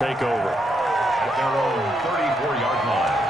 Take over. At their own 34-yard line.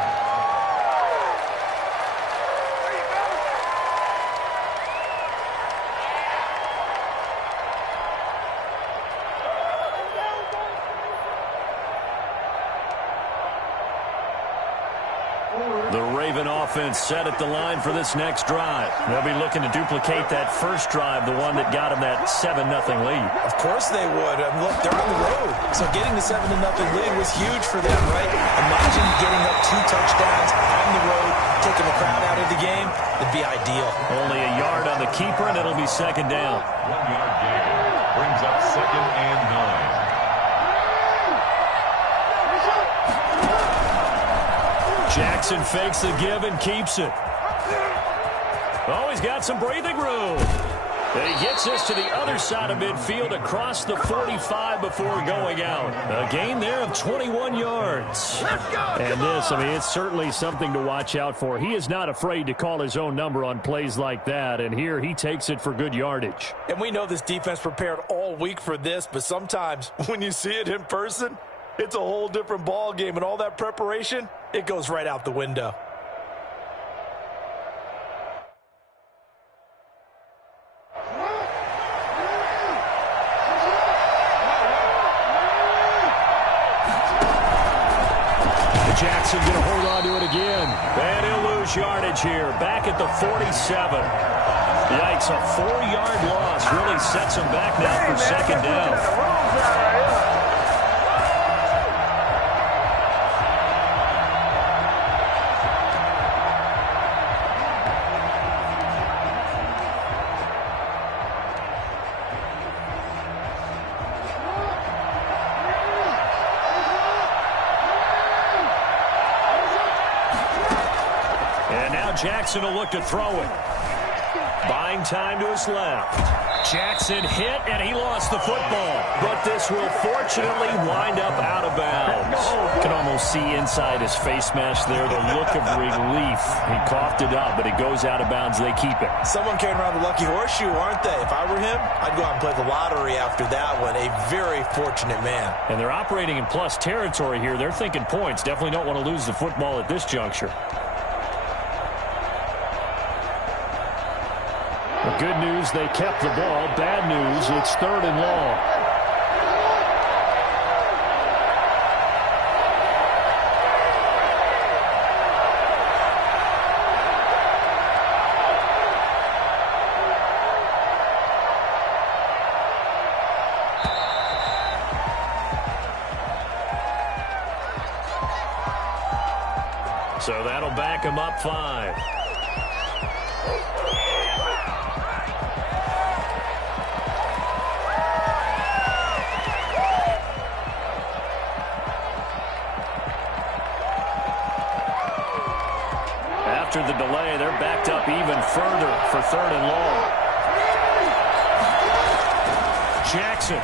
The Raven offense set at the line for this next drive. They'll be looking to duplicate that first drive, the one that got them that 7-0 lead. Of course they would. Look, they're on the road. So getting the 7-0 lead was huge for them, right? Imagine getting up 2 touchdowns on the road, taking the crowd out of the game. It'd be ideal. Only a yard on the keeper, and it'll be second down. 1-yard gain brings up 2nd and 9. Jackson fakes the give and keeps it. Oh, he's got some breathing room. And he gets this to the other side of midfield across the 45 before going out. A gain there of 21 yards. And this, it's certainly something to watch out for. He is not afraid to call his own number on plays like that, and here he takes it for good yardage. And we know this defense prepared all week for this, but sometimes when you see it in person, it's a whole different ball game, and all that preparation, it goes right out the window. Jackson going to hold on to it again. And he'll lose yardage here. Back at the 47. Yikes, a 4-yard loss really sets him back now for second down. Jackson will look to throw it. Buying time to his left. Jackson hit, and he lost the football. But this will fortunately wind up out of bounds. You can almost see inside his face mask there the look of relief. He coughed it up, but it goes out of bounds. They keep it. Someone carrying around the lucky horseshoe, aren't they? If I were him, I'd go out and play the lottery after that one. A very fortunate man. And they're operating in plus territory here. They're thinking points. Definitely don't want to lose the football at this juncture. Good news, they kept the ball. Bad news, it's 3rd and long. So that'll back him up 5. After the delay, they're backed up even further for 3rd and long. Jackson.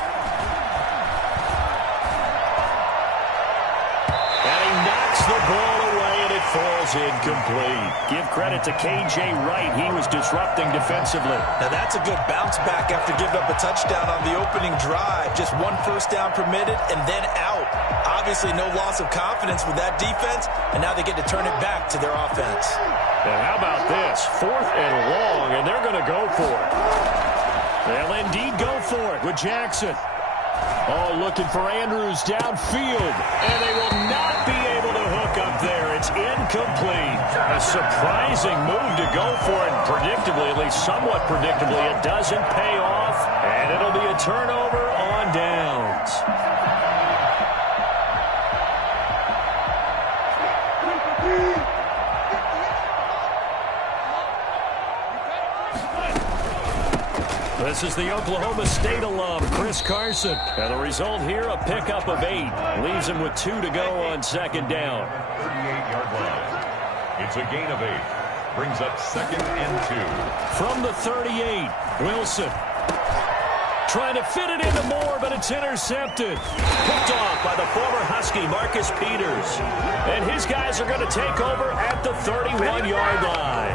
And he knocks the ball away, and it falls incomplete. Give credit to K.J. Wright. He was disrupting defensively. Now that's a good bounce back after giving up a touchdown on the opening drive. Just 1 first down permitted and then out. Obviously no loss of confidence with that defense, and now they get to turn it back to their offense. And how about this? 4th and long, and they're going to go for it. They'll indeed go for it with Jackson. Oh, looking for Andrews downfield, and they will not be able to hook up there. It's incomplete. A surprising move to go for it. Predictably, at least somewhat predictably, it doesn't pay off, and it'll be a turnover on downs. This is the Oklahoma State alum, Chris Carson. And the result here, a pickup of 8. Leaves him with 2 to go on second down. 38-yard line. It's a gain of 8. Brings up 2nd and 2. From the 38, Wilson. Trying to fit it into Moore, but it's intercepted. Picked off by the former Husker safety, Marcus Peters. And his guys are going to take over at the 31-yard line.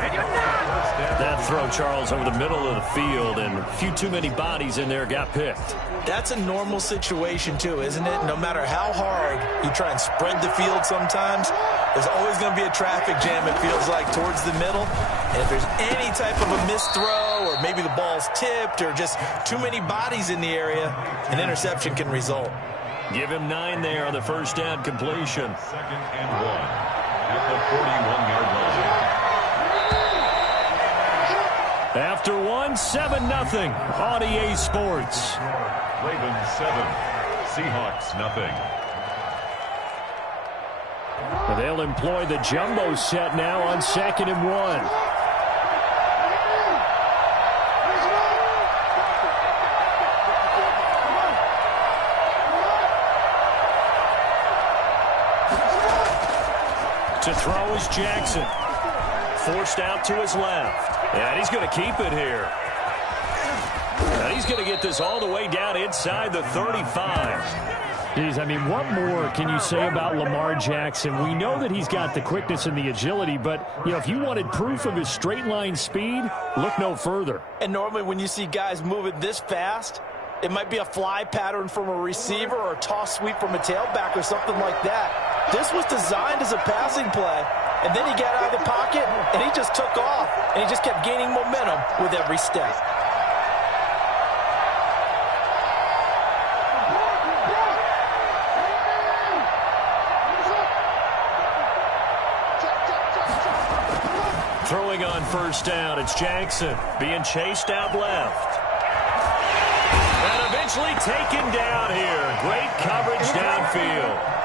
That throw, Charles, over the middle of the field, and a few too many bodies in there got picked. That's a normal situation, too, isn't it? No matter how hard you try and spread the field sometimes, there's always going to be a traffic jam, it feels like, towards the middle. And if there's any type of a missed throw or maybe the ball's tipped or just too many bodies in the area, an interception can result. Give him 9 there on the first down completion. 2nd and 1 at the 41-yard line. After 1, 7-0 on EA Sports. Ravens 7, Seahawks nothing. They'll employ the jumbo set now on 2nd and 1. To throw is Jackson. Forced out to his left. And he's going to keep it here. And he's going to get this all the way down inside the 35. Geez, I mean, what more can you say about Lamar Jackson? We know that he's got the quickness and the agility, but, you know, if you wanted proof of his straight line speed, look no further. And normally when you see guys moving this fast, it might be a fly pattern from a receiver or a toss sweep from a tailback or something like that. This was designed as a passing play, and then he got out of the pocket, and he just took off, and he just kept gaining momentum with every step. Throwing on first down, it's Jackson being chased out left. And eventually taken down here. Great coverage downfield.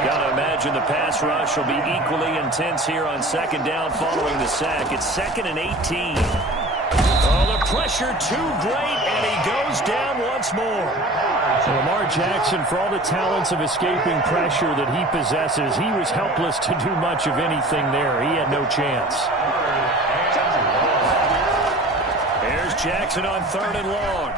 Gotta imagine the pass rush will be equally intense here on 2nd down following the sack. It's 2nd and 18. Oh, the pressure too great, and he goes down once more. So Lamar Jackson, for all the talents of escaping pressure that he possesses, he was helpless to do much of anything there. He had no chance. Here's Jackson on 3rd and long.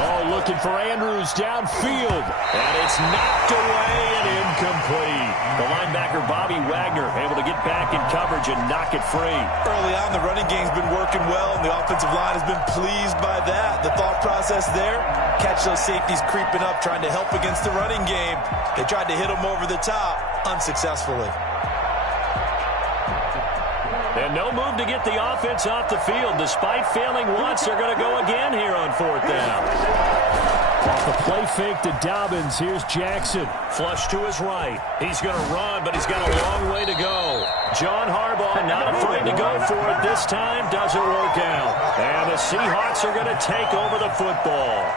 Oh, looking for Andrews downfield. And it's knocked away and incomplete. The linebacker, Bobby Wagner, able to get back in coverage and knock it free. Early on, the running game's been working well, and the offensive line has been pleased by that. The thought process there, catch those safeties creeping up, trying to help against the running game. They tried to hit them over the top, unsuccessfully. And no move to get the offense off the field. Despite failing once, they're going to go again here on 4th down. Off the play fake to Dobbins, here's Jackson. Flush to his right. He's going to run, but he's got a long way to go. John Harbaugh not afraid to go for it this time. Doesn't work out. And the Seahawks are going to take over the football.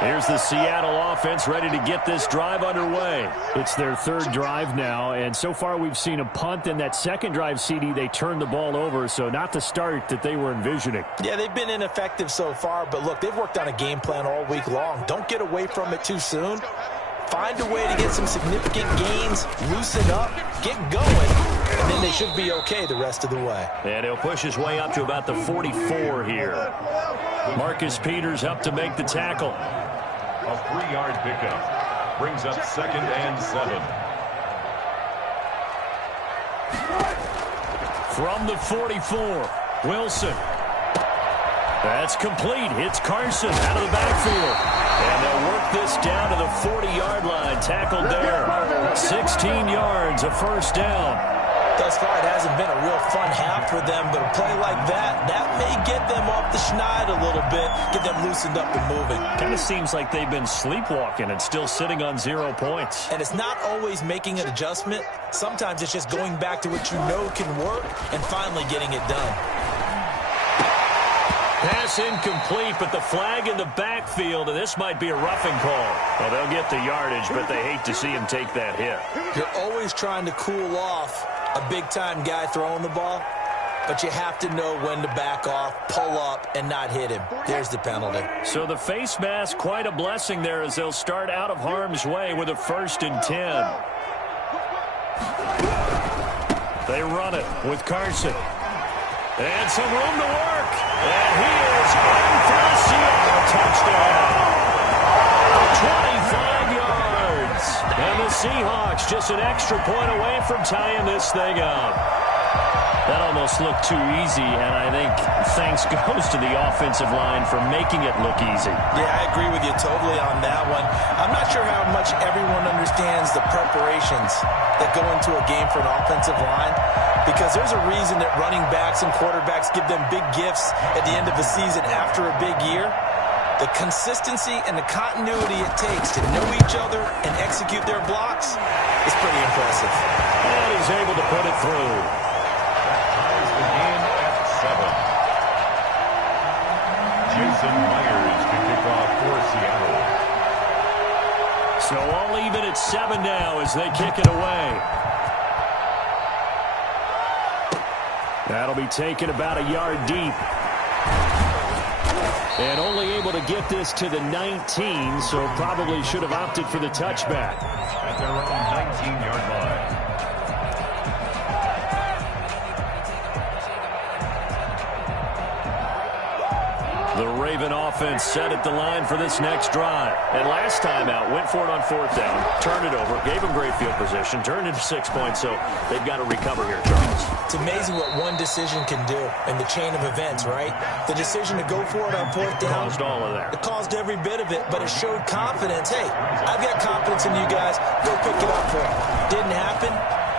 Here's the Seattle offense ready to get this drive underway. It's their 3rd drive now, and so far we've seen a punt, and that 2nd drive, CD, they turned the ball over, so not the start that they were envisioning. Yeah, they've been ineffective so far, but look, they've worked on a game plan all week long. Don't get away from it too soon. Find a way to get some significant gains, loosen up, get going, and then they should be okay the rest of the way. And he'll push his way up to about the 44 here. Marcus Peters up to make the tackle. A 3-yard pickup brings up 2nd and 7. From the 44, Wilson. That's complete. It's Carson out of the backfield. And they'll work this down to the 40-yard line. Tackled there. 16 yards, a first down. Thus far, it hasn't been a real fun half for them, but a play like that may get them off the schneid a little bit, get them loosened up and moving. Kind of seems like they've been sleepwalking and still sitting on 0 points. And it's not always making an adjustment. Sometimes it's just going back to what you know can work and finally getting it done. Pass incomplete, but the flag in the backfield, and this might be a roughing call. Well, they'll get the yardage, but they hate to see him take that hit. You're always trying to cool off a big-time guy throwing the ball, but you have to know when to back off, pull up, and not hit him. There's the penalty. So the face mask, quite a blessing there as they'll start out of harm's way with a 1st and 10. They run it with Carson. And some room to work. And he is in for the Seattle touchdown. 25 yards. And the Seahawks just an extra point away from tying this thing up. That almost looked too easy, and I think thanks goes to the offensive line for making it look easy. Yeah, I agree with you totally on that one. I'm not sure how much everyone understands the preparations that go into a game for an offensive line, because there's a reason that running backs and quarterbacks give them big gifts at the end of the season after a big year. The consistency and the continuity it takes to know each other and execute their blocks is pretty impressive. And he's able to put it through. The game at 7. Jason Myers to kick off for Seattle. So all even at 7 now as they kick it away. That'll be taken about a yard deep. And only able to get this to the 19, so probably should have opted for the touchback. At their own 19-yard line. The Raven offense set at the line for this next drive. And last time out, went for it on 4th down, turned it over, gave them great field position, turned it to 6 points, so they've got to recover here, Charles. It's amazing what one decision can do in the chain of events, right? The decision to go for it on 4th down. Caused all of that. It caused every bit of it, but it showed confidence. Hey, I've got confidence in you guys. Go pick it up for them. Didn't happen.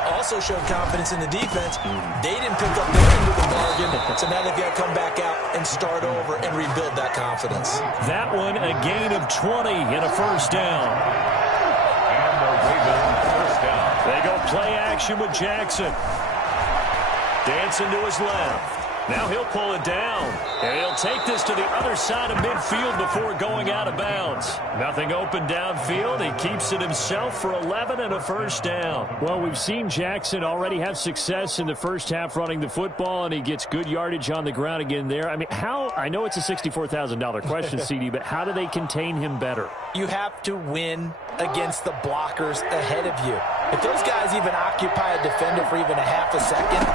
Also showed confidence in the defense. They didn't pick up their end of the bargain, so now they've got to come back out and start over and rebuild that confidence. That one, a gain of 20 and a 1st down. And the Ravens 1st down. They go play action with Jackson. Dancing to his left. Now he'll pull it down. And he'll take this to the other side of midfield before going out of bounds. Nothing open downfield. He keeps it himself for 11 and a 1st down. Well, we've seen Jackson already have success in the first half running the football, and he gets good yardage on the ground again there. I mean, I know it's a $64,000 question, CD, but how do they contain him better? You have to win against the blockers ahead of you. If those guys even occupy a defender for even a half a second,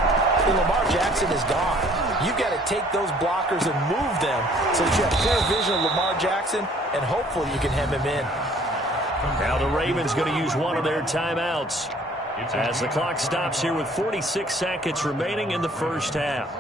then Lamar Jackson is gone. You've got to take those blockers and move them so that you have clear vision of Lamar Jackson, and hopefully you can hem him in. Now the Ravens going to use one of their timeouts as the clock stops here with 46 seconds remaining in the first half.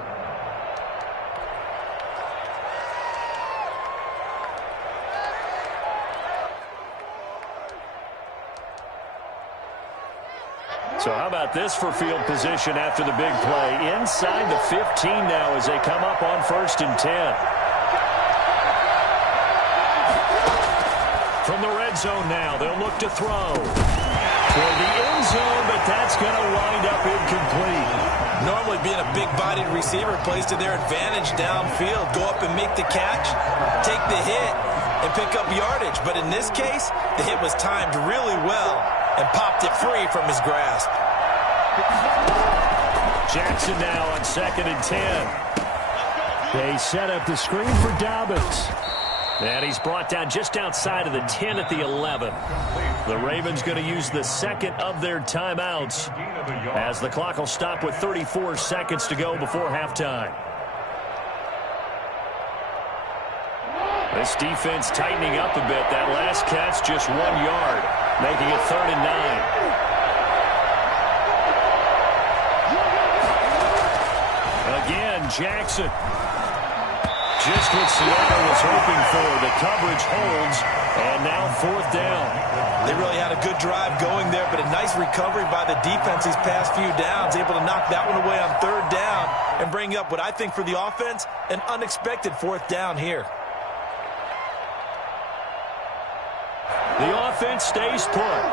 So how about this for field position after the big play? Inside the 15 now as they come up on 1st and 10. From the red zone now, they'll look to throw. For the end zone, but that's going to wind up incomplete. Normally being a big-bodied receiver plays to their advantage downfield. Go up and make the catch, take the hit, and pick up yardage. But in this case, the hit was timed really well and popped it free from his grasp. Jackson now on 2nd and 10. They set up the screen for Dobbins. And he's brought down just outside of the 10 at the 11. The Ravens going to use the second of their timeouts as the clock will stop with 34 seconds to go before halftime. This defense tightening up a bit. That last catch just 1 yard, making it 3rd and 9. Again, Jackson. Just what Seattle was hoping for. The coverage holds, and now 4th down. They really had a good drive going there, but a nice recovery by the defense these past few downs, able to knock that one away on 3rd down and bring up what I think for the offense, an unexpected 4th down here. The offense stays put.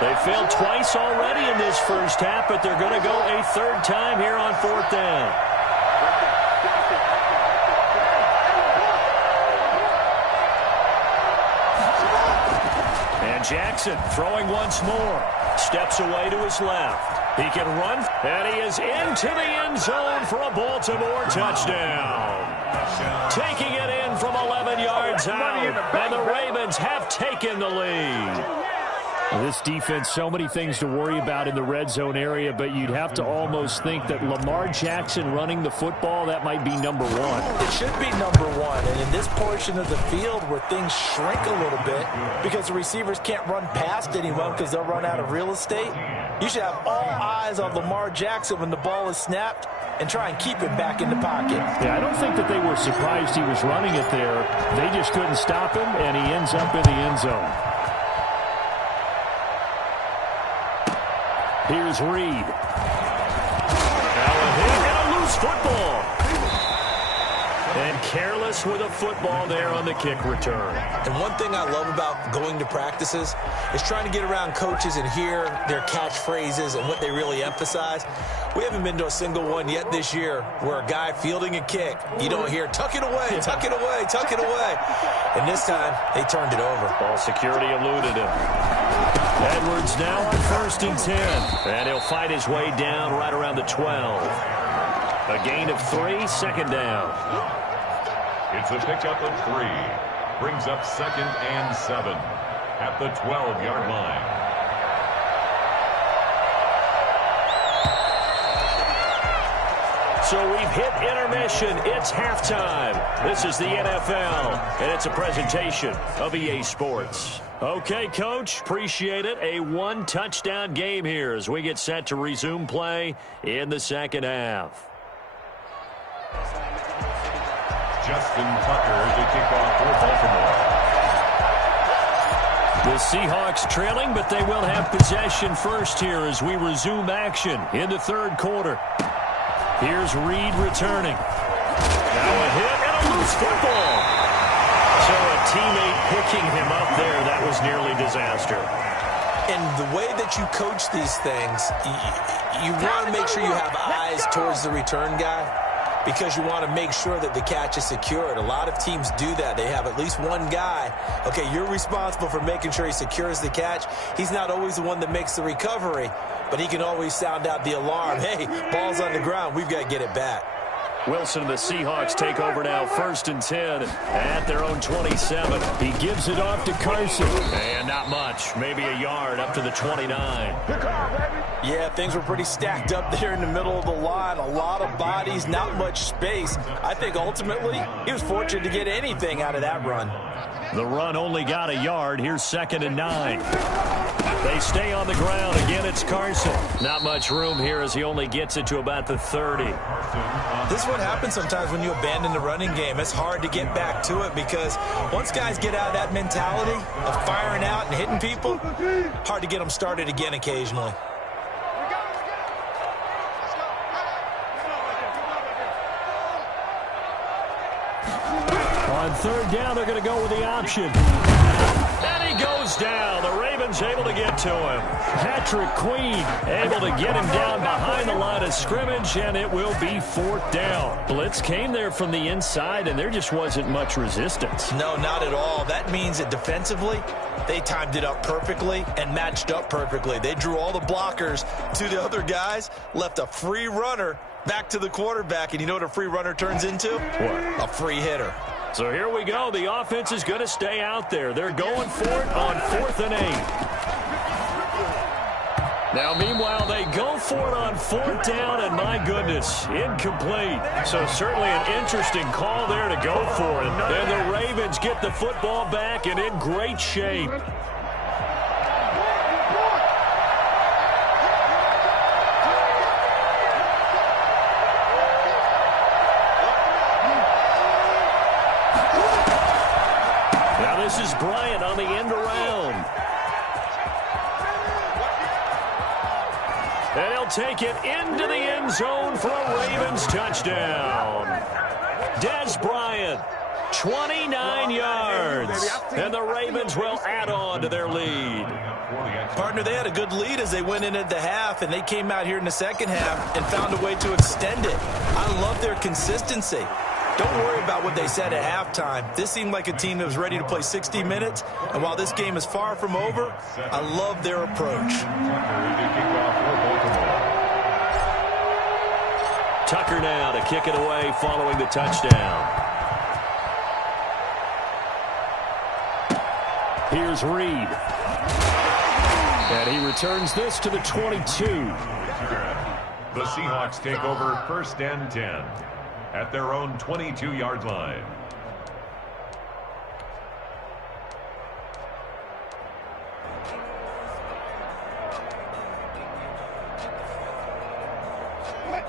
They failed twice already in this first half, but they're going to go a 3rd time here on 4th down. And Jackson throwing once more. Steps away to his left. He can run, and he is into the end zone for a Baltimore touchdown. Taking it in from 11 yards out, and the Ravens have taken the lead. This defense, so many things to worry about in the red zone area, but you'd have to almost think that Lamar Jackson running the football, that might be number one. It should be number one, and in this portion of the field where things shrink a little bit because the receivers can't run past anyone because they'll run out of real estate, you should have all eyes on Lamar Jackson when the ball is snapped and try and keep him back in the pocket. Yeah, I don't think that they were surprised he was running it there. They just couldn't stop him, and he ends up in the end zone. Here's Reed. Now a hit and a loose football. And careless with a football there on the kick return. And one thing I love about going to practices is trying to get around coaches and hear their catchphrases and what they really emphasize. We haven't been to a single one yet this year where a guy fielding a kick, you don't hear, tuck it away, tuck it away, tuck it away. And this time, they turned it over. Ball security eluded him. Edwards now on 1st and 10. And he'll fight his way down right around the 12. A gain of 3, 2nd down. It's a pickup of 3. Brings up 2nd and 7 at the 12-yard line. So we've hit intermission. It's halftime. This is the NFL, and it's a presentation of EA Sports. Okay, Coach, appreciate it. A one-touchdown game here as we get set to resume play in the second half. Justin Tucker to kick off for Baltimore. The Seahawks trailing, but they will have possession first here as we resume action in the third quarter. Here's Reed returning. Now a hit and a loose football. So a teammate picking him up there, that was nearly disaster. And the way that you coach these things, you want to make sure you have eyes towards the return guy because you want to make sure that the catch is secured. A lot of teams do that. They have at least one guy. Okay, you're responsible for making sure he secures the catch. He's not always the one that makes the recovery, but he can always sound out the alarm. Hey, ball's on the ground. We've got to get it back. Wilson and the Seahawks take over now, 1st and 10 at their own 27. He gives it off to Carson. And not much, maybe a yard up to the 29. Yeah, things were pretty stacked up there in the middle of the line. A lot of bodies, not much space. I think ultimately he was fortunate to get anything out of that run. The run only got a yard. Here's 2nd and 9. They stay on the ground. Again, it's Carson. Not much room here as he only gets it to about the 30. This is what happens sometimes when you abandon the running game. It's hard to get back to it because once guys get out of that mentality of firing out and hitting people, hard to get them started again occasionally. On 3rd down, they're going to go with the option. And he goes down. The Ravens able to get to him. Patrick Queen able to get him down behind the line of scrimmage, and it will be 4th down. Blitz came there from the inside, and there just wasn't much resistance. No, not at all. That means that defensively, they timed it up perfectly and matched up perfectly. They drew all the blockers to the other guys, left a free runner back to the quarterback, and you know what a free runner turns into? What? A free hitter. So here we go. The offense is going to stay out there. They're going for it on 4th and 8. Now, meanwhile, they go for it on 4th down, and my goodness, incomplete. So certainly an interesting call there to go for it. And the Ravens get the football back and in great shape. This is Bryant on the end around. And he'll take it into the end zone for a Ravens touchdown. Des Bryant, 29 yards. And the Ravens will add on to their lead. Partner, they had a good lead as they went in at the half, and they came out here in the second half and found a way to extend it. I love their consistency. Don't worry about what they said at halftime. This seemed like a team that was ready to play 60 minutes. And while this game is far from over, I love their approach. Tucker now to kick it away following the touchdown. Here's Reed. And he returns this to the 22. The Seahawks take over 1st and 10 at their own 22-yard line.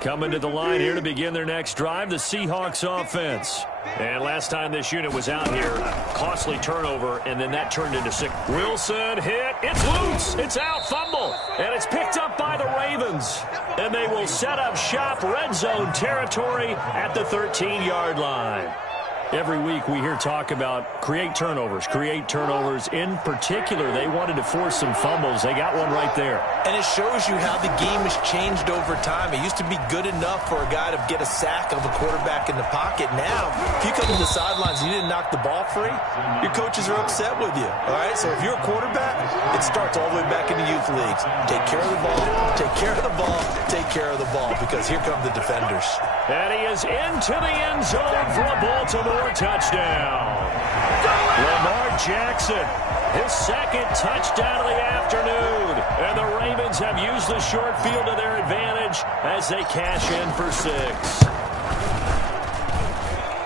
Coming to the line here to begin their next drive, the Seahawks offense. And last time this unit was out here, costly turnover, and then that turned into 6. Wilson hit. It's loose. It's out. Fumble. And it's picked up by the Ravens. And they will set up shop red zone territory at the 13-yard line. Every week we hear talk about create turnovers. In particular, they wanted to force some fumbles. They got one right there. And it shows you how the game has changed over time. It used to be good enough for a guy to get a sack of a quarterback in the pocket. Now, if you come to the sidelines and you didn't knock the ball free, your coaches are upset with you. All right? So if you're a quarterback, it starts all the way back in the youth leagues. Take care of the ball, take care of the ball, take care of the ball, because here come the defenders. And he is into the end zone for a Baltimore touchdown. Lamar Jackson, his second touchdown of the afternoon. And the Ravens have used the short field to their advantage as they cash in for 6.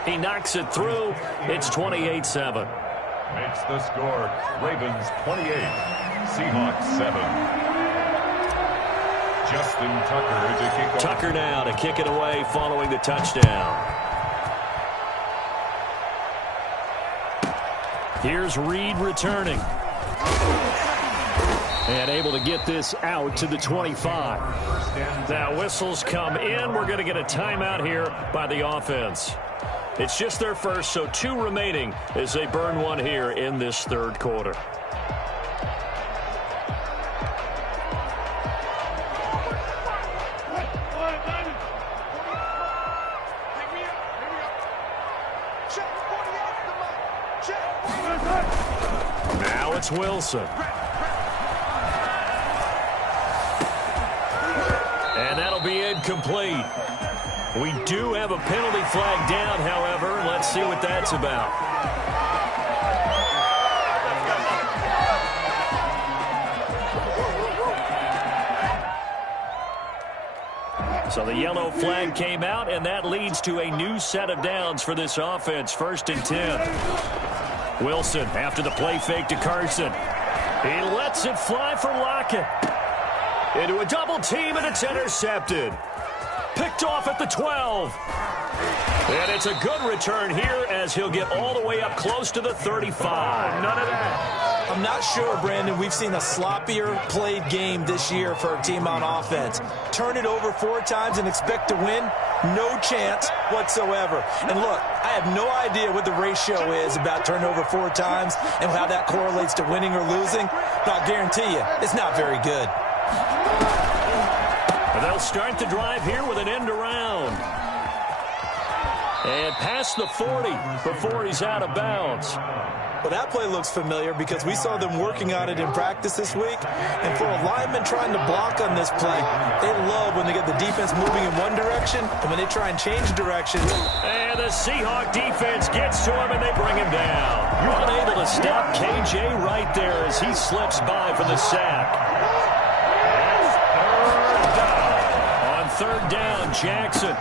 He knocks it through. It's 28-7. Makes the score Ravens 28, Seahawks 7. Justin Tucker to kick off. Tucker now to kick it away following the touchdown. Here's Reed returning. And able to get this out to the 25. Now whistles come in. We're going to get a timeout here by the offense. It's just their first, so 2 remaining as they burn one here in this third quarter. Now it's Wilson. And that'll be incomplete. We do have a penalty flag down, however. Let's see what that's about. So the yellow flag came out, and that leads to a new set of downs for this offense. 1st and 10. Wilson after the play fake to Carson. He lets it fly for Lockett. Into a double team, and it's intercepted. Picked off at the 12. And it's a good return here as he'll get all the way up close to the 35. None of that. I'm not sure, Brandon, we've seen a sloppier played game this year for a team on offense. Turn it over 4 times and expect to win? No chance whatsoever. And look, I have no idea what the ratio is about turnover 4 times and how that correlates to winning or losing, but I'll guarantee you, it's not very good. They'll start the drive here with an end around. And past the 40 before he's out of bounds. Well, that play looks familiar because we saw them working on it in practice this week. And for a lineman trying to block on this play, they love when they get the defense moving in one direction and when they try and change directions. And the Seahawk defense gets to him and they bring him down. Unable to stop KJ right there as he slips by for the sack. Third down, Jackson.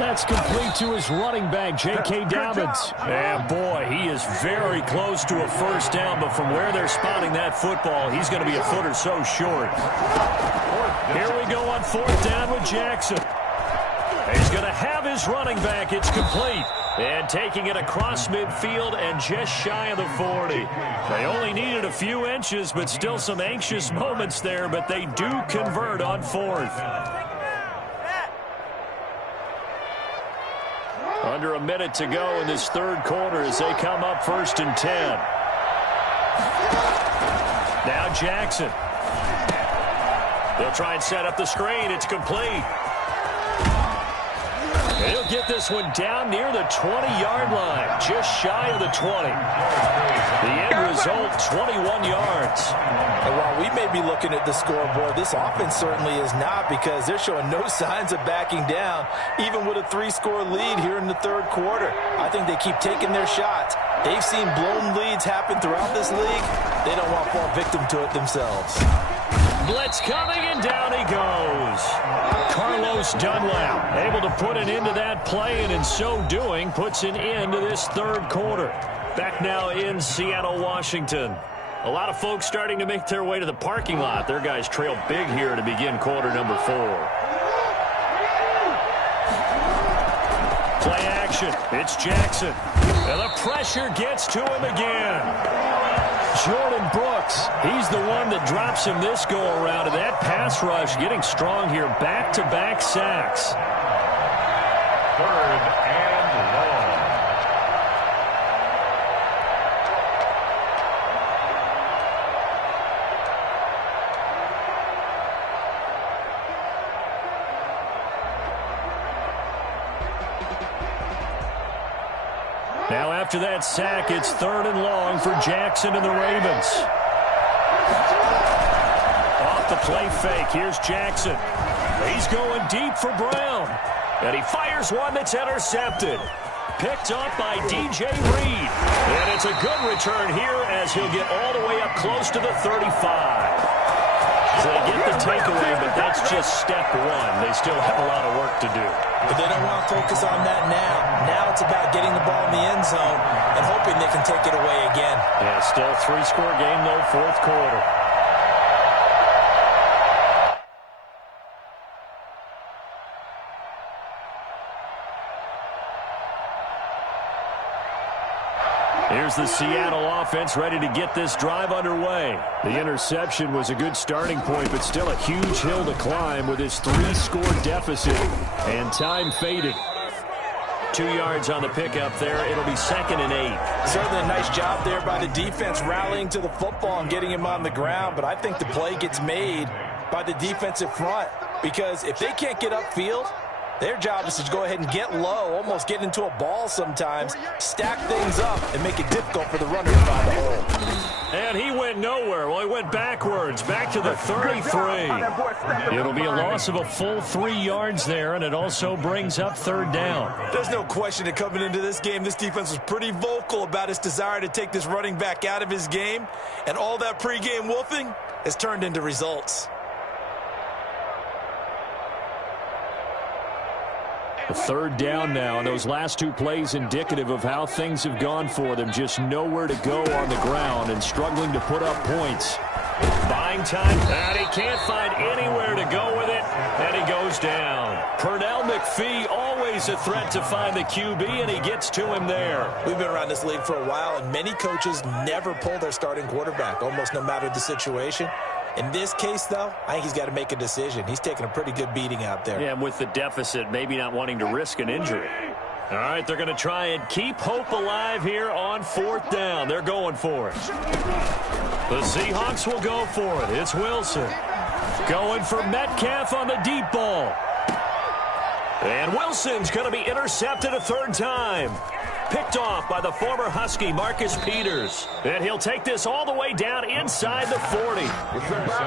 That's complete to his running back, J.K. Dobbins. And boy, he is very close to a first down, but from where they're spotting that football, he's going to be a foot or so short. Here we go on 4th down with Jackson. He's going to have his running back. It's complete. And taking it across midfield and just shy of the 40. They only needed a few inches, but still some anxious moments there, but they do convert on 4th. Under a minute to go in this third quarter as they come up 1st and 10. Now Jackson. They'll try and set up the screen. It's complete. And he'll get this one down near the 20-yard line, just shy of the 20. The end result, 21 yards. And while we may be looking at the scoreboard, this offense certainly is not, because they're showing no signs of backing down, even with a 3-score lead here in the third quarter. I think they keep taking their shots, They've seen blown leads happen throughout this league. They don't want to fall victim to it themselves. Blitz coming, and down he goes. Carlos Dunlap able to put an end to that play, and in so doing, puts an end to this third quarter. Back now in Seattle, Washington. A lot of folks starting to make their way to the parking lot. Their guys trail big here to begin quarter number 4. Play action. It's Jackson. And the pressure gets to him again. Jordan Brooks, he's the one that drops him this go-around. And that pass rush getting strong here. Back-to-back sacks. 3rd and long. Now after that sack, it's 3rd and long for Jackson and the Ravens. Off the play fake, here's Jackson. He's going deep for Brown. And he fires one that's intercepted. Picked up by DJ Reed. And it's a good return here as he'll get all the way up close to the 35. So they get the takeaway, but that's just step 1. They still have a lot of work to do. But they don't want to focus on that now. Now it's about getting the ball in the end zone and hoping they can take it away again. Yeah, still a 3-score game, though, 4th quarter. Here's the Seattle offense ready to get this drive underway. The interception was a good starting point, but still a huge hill to climb with his 3-score deficit. And time faded. 2 yards on the pickup there. It'll be 2nd and 8. Certainly a nice job there by the defense rallying to the football and getting him on the ground. But I think the play gets made by the defensive front. Because if they can't get upfield, their job is to go ahead and get low, almost get into a ball sometimes, stack things up, and make it difficult for the runner to find the hole. And he went nowhere. Well, he went backwards, back to the 33. It'll be a loss of a full 3 yards there, and it also brings up 3rd down. There's no question that coming into this game, this defense was pretty vocal about its desire to take this running back out of his game, and all that pregame wolfing has turned into results. A 3rd down now, and those last 2 plays indicative of how things have gone for them. Just nowhere to go on the ground and struggling to put up points. Buying time, and he can't find anywhere to go with it, and he goes down. Pernell McPhee, always a threat to find the QB, and he gets to him there. We've been around this league for a while, and many coaches never pull their starting quarterback, almost no matter the situation. In this case, though, I think he's got to make a decision. He's taking a pretty good beating out there. Yeah, and with the deficit, maybe not wanting to risk an injury. All right, they're going to try and keep hope alive here on 4th down. They're going for it. The Seahawks will go for it. It's Wilson. Going for Metcalf on the deep ball. And Wilson's going to be intercepted a 3rd time. Picked off by the former Husky, Marcus Peters. And he'll take this all the way down inside the 40.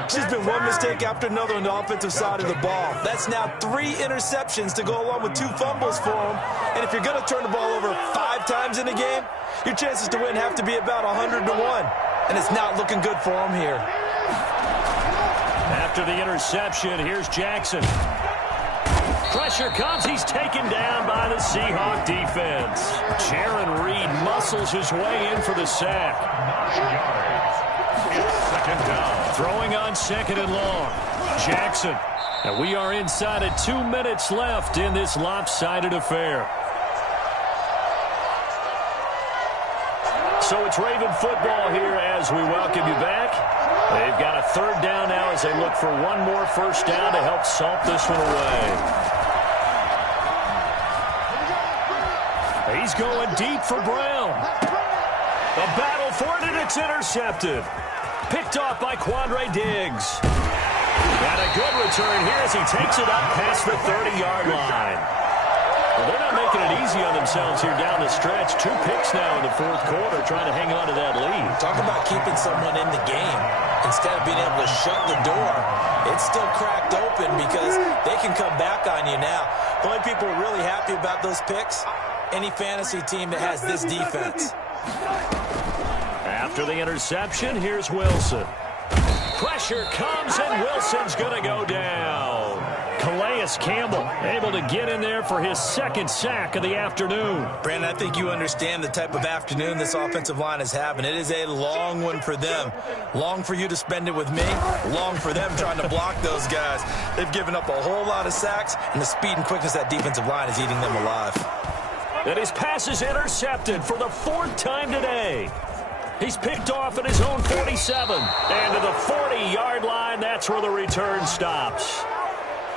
It's just been one mistake after another on the offensive side of the ball. That's now 3 interceptions to go along with 2 fumbles for him. And if you're going to turn the ball over 5 times in a game, your chances to win have to be about 100 to 1. And it's not looking good for him here. After the interception, here's Jackson. Pressure comes. He's taken down by the Seahawk defense. Jaron Reed muscles his way in for the sack. 9 yards. It's 2nd down. Throwing on 2nd and long. Jackson. And we are inside of 2 minutes left in this lopsided affair. So it's Raven football here as we welcome you back. They've got a 3rd down now as they look for one more 1st down to help salt this one away. He's going deep for Brown. A battle for it, and it's intercepted. Picked off by Quandre Diggs. And a good return here as he takes it up past the 30-yard line. Well, they're not making it easy on themselves here down the stretch. 2 picks now in the 4th quarter trying to hang on to that lead. Talk about keeping someone in the game instead of being able to shut the door. It's still cracked open because they can come back on you now. The only people really happy about those picks, any fantasy team that has this defense. After the interception, here's Wilson. Pressure comes, and Wilson's going to go down. Calais Campbell able to get in there for his second sack of the afternoon. Brandon, I think you understand the type of afternoon this offensive line is having. It is a long one for them. Long for you to spend it with me. Long for them trying to block those guys. They've given up a whole lot of sacks, and the speed and quickness of that defensive line is eating them alive. And his pass is intercepted for the 4th time today. He's picked off at his own 47. And to the 40-yard line, that's where the return stops.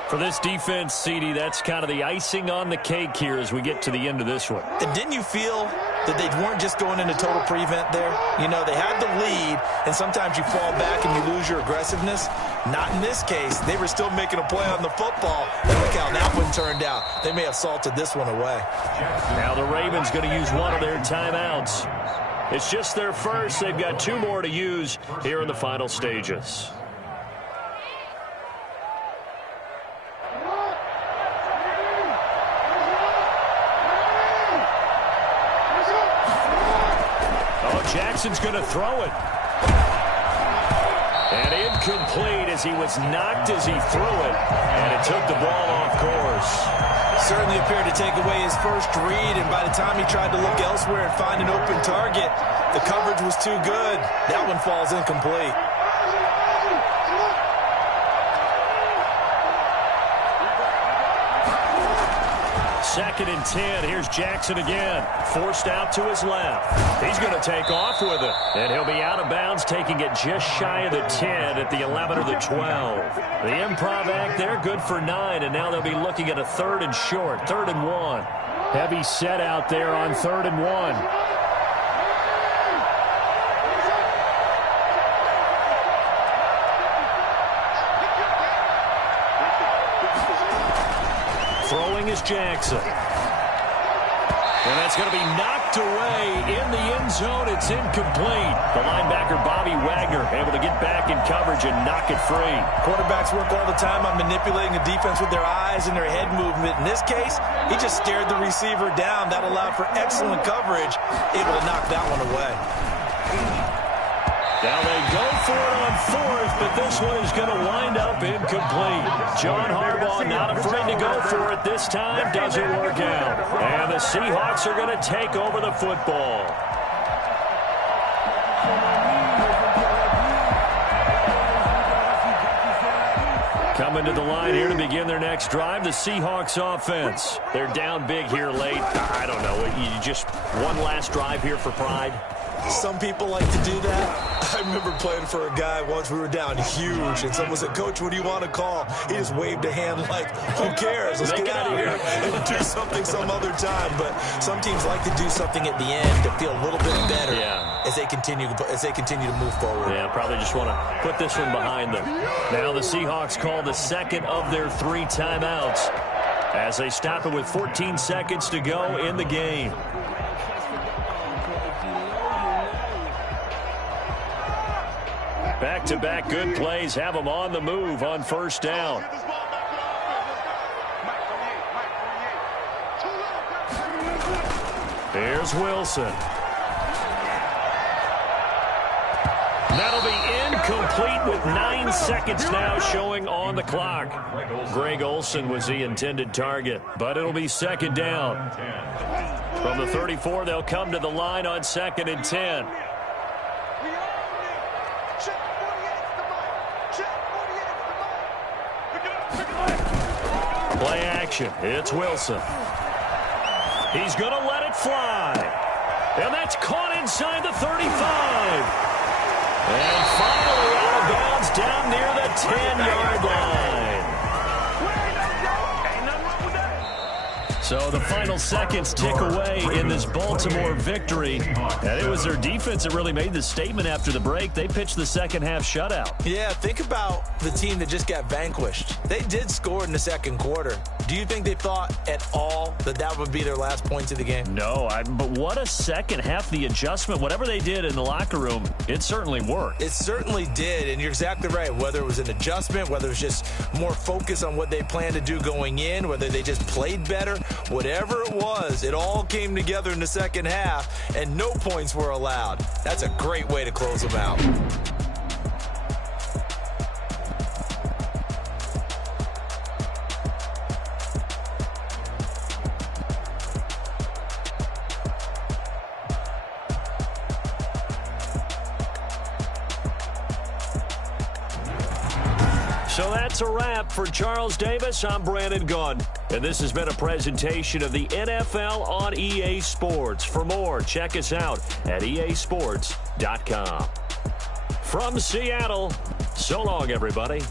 For this defense, CD, that's kind of the icing on the cake here as we get to the end of this one. And didn't you feel that they weren't just going into total prevent there? You know, they had the lead, and sometimes you fall back and you lose your aggressiveness. Not in this case. They were still making a play on the football. And look how that one turned out. They may have salted this one away. Now the Ravens going to use one of their timeouts. It's just their first. They've got 2 more to use here in the final stages. Jackson's going to throw it. And incomplete as he was knocked as he threw it. And it took the ball off course. Certainly appeared to take away his first read, and by the time he tried to look elsewhere and find an open target, the coverage was too good. That one falls incomplete. Second and 10. Here's Jackson again. Forced out to his left. He's going to take off with it. And he'll be out of bounds, taking it just shy of the 10 at the 11 or the 12. The improv act there, good for 9. And now they'll be looking at a 3rd and short, 3rd and 1. Heavy set out there on 3rd and 1. Throwing is Jackson. And that's going to be knocked away in the end zone. It's incomplete. The linebacker, Bobby Wagner, able to get back in coverage and knock it free. Quarterbacks work all the time on manipulating the defense with their eyes and their head movement. In this case, he just stared the receiver down. That allowed for excellent coverage, able to knock that one away. Now they go for it on 4th, but this one is going to wind up incomplete. John Harbaugh not afraid to go for it this time. Doesn't work out. And the Seahawks are going to take over the football. Coming to the line here to begin their next drive, the Seahawks offense. They're down big here late. I don't know. You just one last drive here for pride. Some people like to do that. I remember playing for a guy once. We were down huge, and someone said, "Coach, what do you want to call?" He just waved a hand like, "Who cares? Let's get out of here and do something some other time." But some teams like to do something at the end to feel a little bit better as they continue to move forward. Yeah, probably just want to put this one behind them. Now the Seahawks call the second of their 3 timeouts as they stop it with 14 seconds to go in the game. Back-to-back good plays have them on the move on 1st down. Here's Wilson. That'll be incomplete with 9 seconds now showing on the clock. Greg Olsen was the intended target, but it'll be 2nd down. From the 34, they'll come to the line on 2nd and 10. Play action. It's Wilson. He's going to let it fly. And that's caught inside the 35. And finally out of bounds down near the 10-yard line. So the final seconds tick away in this Baltimore victory. And it was their defense that really made the statement after the break. They pitched the second half shutout. Yeah, think about the team that just got vanquished. They did score in the second quarter. Do you think they thought at all that that would be their last points of the game? No, but what a second half. The adjustment, whatever they did in the locker room, it certainly worked. It certainly did, and you're exactly right. Whether it was an adjustment, whether it was just more focus on what they planned to do going in, whether they just played better, Whatever it was, it all came together in the second half, and no points were allowed. That's a great way to close them out. So that's a wrap for Charles Davis. I'm Brandon Gunn, and this has been a presentation of the NFL on EA Sports. For more, check us out at easports.com. From Seattle, so long, everybody.